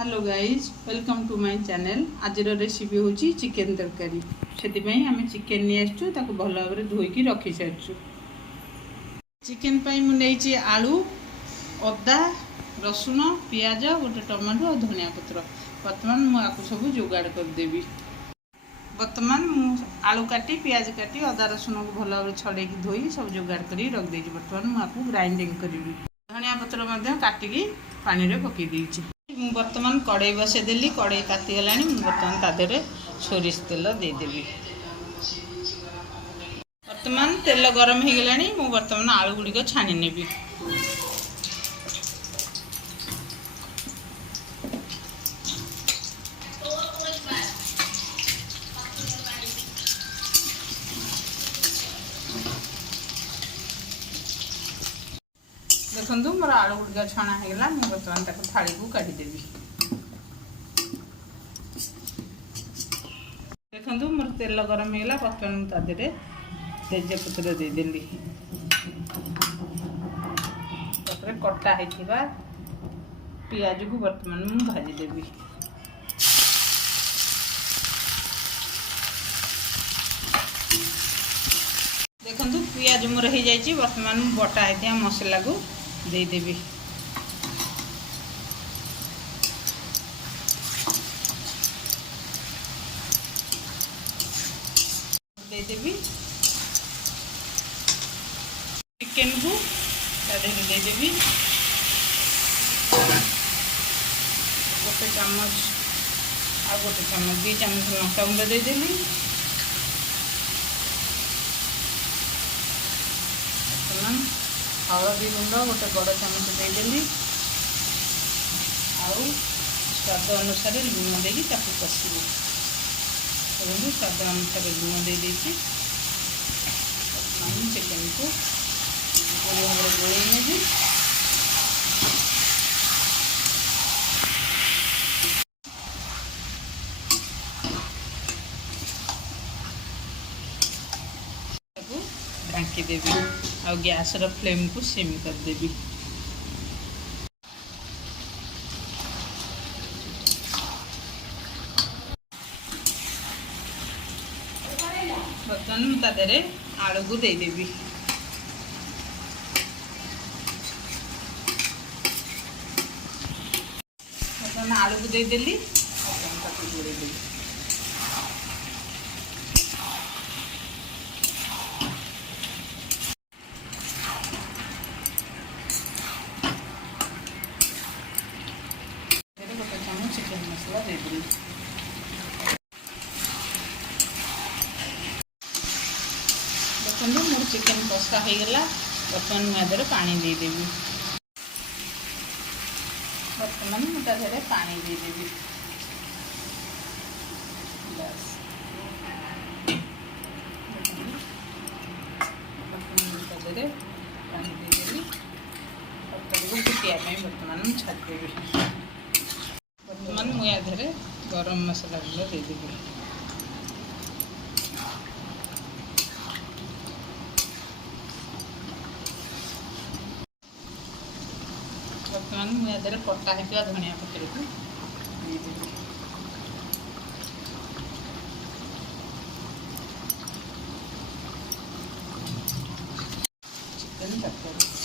Hello guys welcome to my channel. आज recipe हूँ chicken तरकारी। से आम चिकेन नहीं आसचु भल भाव धोईकी रखी सारी। चिकेन मुझे आलू अदा रसुण पियाज गोटे टमाटो और धनिया पत्र। बर्तमान मुझे सब जोगाड़ करदेवी। बर्तमान आलू काटी पियाज काटी अदा रसुण को भल भाव छड़े धोई सब जोगाड़ कर रखी। बर्तमान मुझे ग्राइंडिंग करी। धनिया पत्र काटिकी पानी में पकई देती। बर्तमान कड़ई बसईदेली। कड़ई तातीगला। बर्तमान तादेह सोरिष तेल देदेवी। बर्तमान तेल गरम हो गला। बर्तमान आलू गुड़िक छाणी नेबी। देखो मोर आलू गुड़िक छणा होगा। बर्तमान थाली को काटिदेवी। देखो मोर तेल गरम होगा। बर्तमान तादेह तेजपत्र देदेली। कटा होता पियाज को बर्तमान मुझे भाजीदेवी। देखो पियाज मोर हो जाए। बर्तमान बटा होता मसला को देदेवी। देदेवी चिकेन को देदेवी। गोटे चामच आ गोटे चामच 2 चामच लंका गुंड देदेली। हलदी गुंड गोटे बड़ चामच देदेली। आउ स्वाद अनुसार लुण देकी कषिबी। स्वाद अनुसार लुण दे देती। चिकेन को गोल नेबी। ढांकी देवी। आ गैस रो फ्लेम को सिम कर देवी। बर्तमान तादेह आलू को देदेवी। बर्तमान आलू को देदेली। जोड़े देवी। गोटे चामच चिकेन मसला देदेली। देखो मोर चिकेन कषा हो गला। बर्तमान मुझे पानी देदेवी। बर्तमान मुझे पानी देदेवी। पानी देदेवी। फुटिया बर्तमान छाड़देवी। बर्तमान मुझे गरम मसला गुंड देदेवी। बर्तमान मुझे कटा होता धनिया पत्र को देदेवी। चिकेन तरकारी।